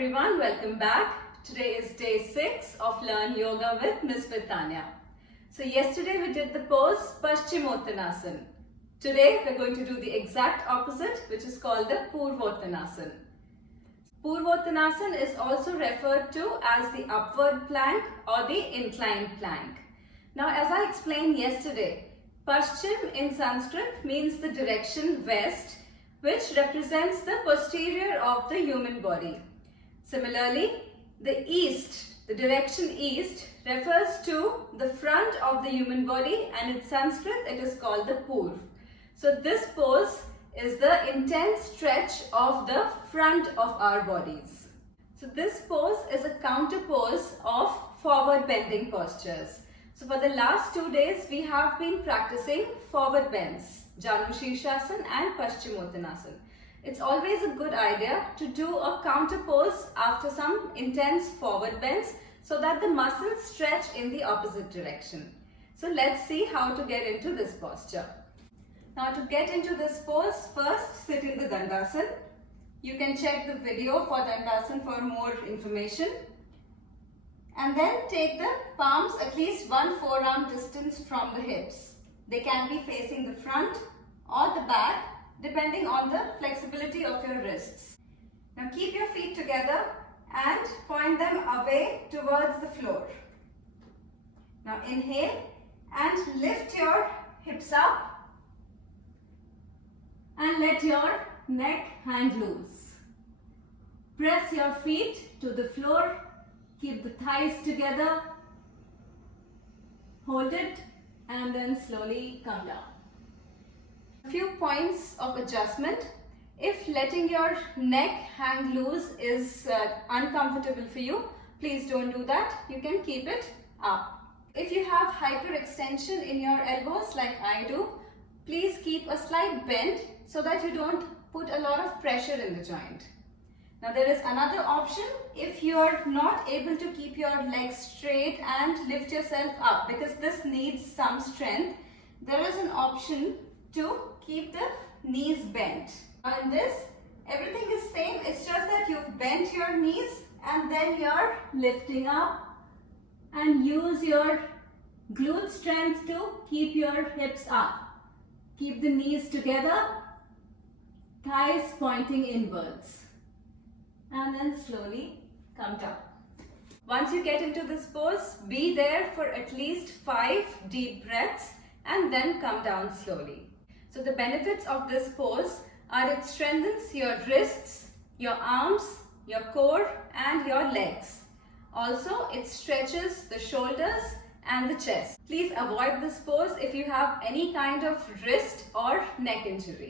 everyone, welcome back. Today is day 6 of Learn Yoga with Miss Tanya. So yesterday we did the pose Paschimottanasana. Today we're going to do the exact opposite, which is called the Purvottanasana. Purvottanasana is also referred to as the upward plank or the inclined plank. Now, as I explained yesterday, Paschim in Sanskrit means the direction west, which represents the posterior of the human body. Similarly, the east, the direction east, refers to the front of the human body, and in Sanskrit it is called the Purv. So this pose is the intense stretch of the front of our bodies. So this pose is a counter pose of forward bending postures. So for the last 2 days we have been practicing forward bends, Janu Shirshasana and Paschimottanasana. It's always a good idea to do a counter pose after some intense forward bends so that the muscles stretch in the opposite direction. So let's see how to get into this posture. Now to get into this pose, first sit in the Dandasana. You can check the video for Dandasana for more information. And then take the palms at least 1 forearm distance from the hips. They can be facing the front or the back, depending on the flexibility of your wrists. Now keep your feet together and point them away towards the floor. Now inhale and lift your hips up and let your neck hang loose. Press your feet to the floor. Keep the thighs together. Hold it and then slowly come down. A few points of adjustment. If letting your neck hang loose is uncomfortable for you, please don't do that. You can keep it up. If you have hyperextension in your elbows like I do, please keep a slight bend so that you don't put a lot of pressure in the joint. Now there is another option. If you are not able to keep your legs straight and lift yourself up, because this needs some strength, there is an option to keep the knees bent. Now in this, everything is same, it's just that you've bent your knees and then you're lifting up, and use your glute strength to keep your hips up. Keep the knees together, thighs pointing inwards. And then slowly come down. Once you get into this pose, be there for at least 5 deep breaths and then come down slowly. So the benefits of this pose are it strengthens your wrists, your arms, your core and your legs. Also, it stretches the shoulders and the chest. Please avoid this pose if you have any kind of wrist or neck injury.